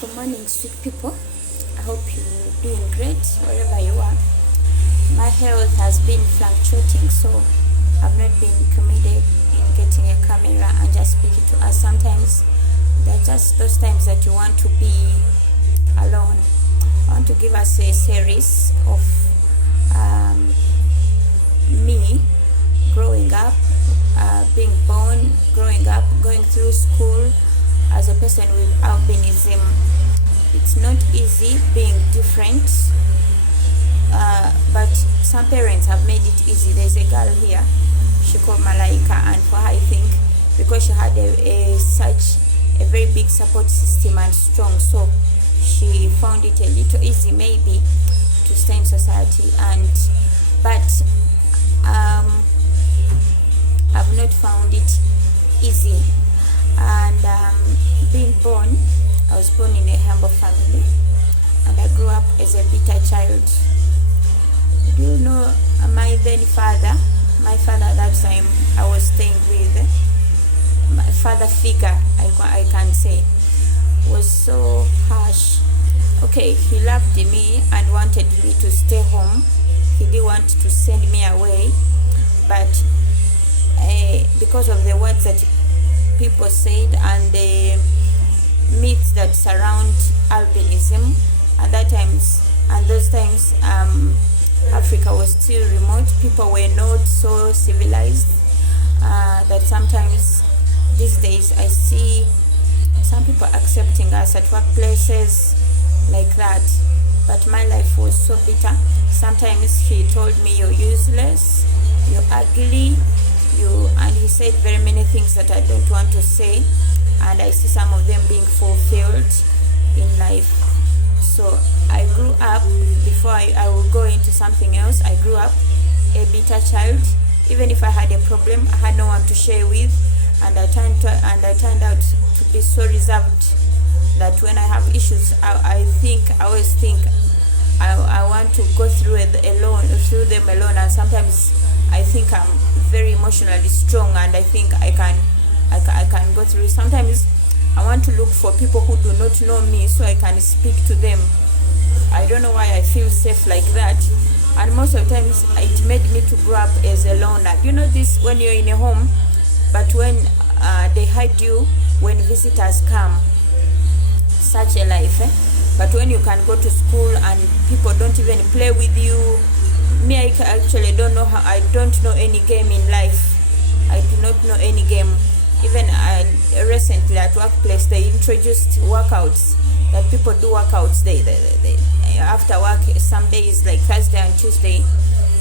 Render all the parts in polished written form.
Good morning, sweet people. I hope you're doing great wherever you are. My health has been fluctuating, so I've not been committed in getting a camera and just speaking to us. Sometimes there are just those times that you want to be alone. I want to give us a series of me growing up, being born, growing up, going through school as a person with albinism. It's not easy being different, but some parents have made it easy. There's a girl here, she called Malaika, and for her, I think because she had such a very big support system and strong, so she found it a little easy maybe to stay in society. But I've not found it easy. And being born, I was born in a humble family, and I grew up as a bitter child. Do you know my then father? My father at that time I was staying with, my father figure, I can say, was so harsh. Okay, he loved me and wanted me to stay home. He didn't want to send me away, but because of the words that people said and the myths that surround albinism at that times, and those times Africa was still remote. People were not so civilized that sometimes these days I see some people accepting us at workplaces like that. But my life was so bitter. Sometimes he told me, you're useless, you're ugly, and he said very many things that I don't want to say, and I see some of them being fulfilled in life. So I grew up, before I will go into something else, I grew up a bitter child. Even if I had a problem, I had no one to share with, and I turned out to be so reserved that when I have issues, I always think I want to go through them alone, and sometimes I think I'm very emotionally strong, and I think I can go through. Sometimes I want to look for people who do not know me so I can speak to them. I don't know why I feel safe like that, and most of the times it made me to grow up as a loner. You know this, when you're in a home, but when they hide you when visitors come, such a life, But when you can go to school and people don't even play with you, me, I actually don't know any game in life. I do not know any game. Even recently at workplace, they introduced workouts, that people do workouts. They after work, some days like Thursday and Tuesday,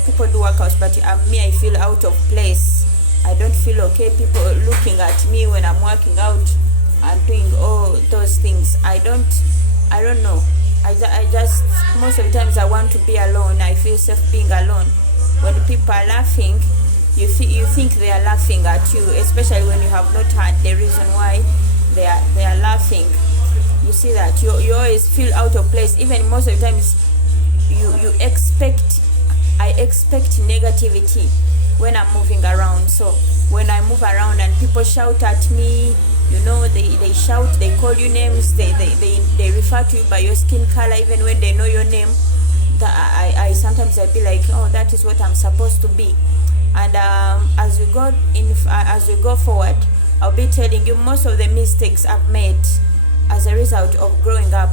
people do workouts. But me, I feel out of place. I don't feel okay. People looking at me when I'm working out and doing all those things. I don't know. I just, most of the times I want to be alone. I feel safe being alone. When people are laughing, you think they are laughing at you, especially when you have not heard the reason why they are laughing. You see that you always feel out of place. Even most of the times I expect negativity when I'm moving around. So when I move around and people shout at me, they shout, they call you names, they refer to you by your skin color, even when they know your name. I sometimes I be like, oh, that is what I'm supposed to be. And as we go forward, I'll be telling you most of the mistakes I've made as a result of growing up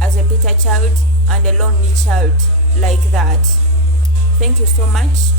as a bitter child and a lonely child like that. Thank you so much.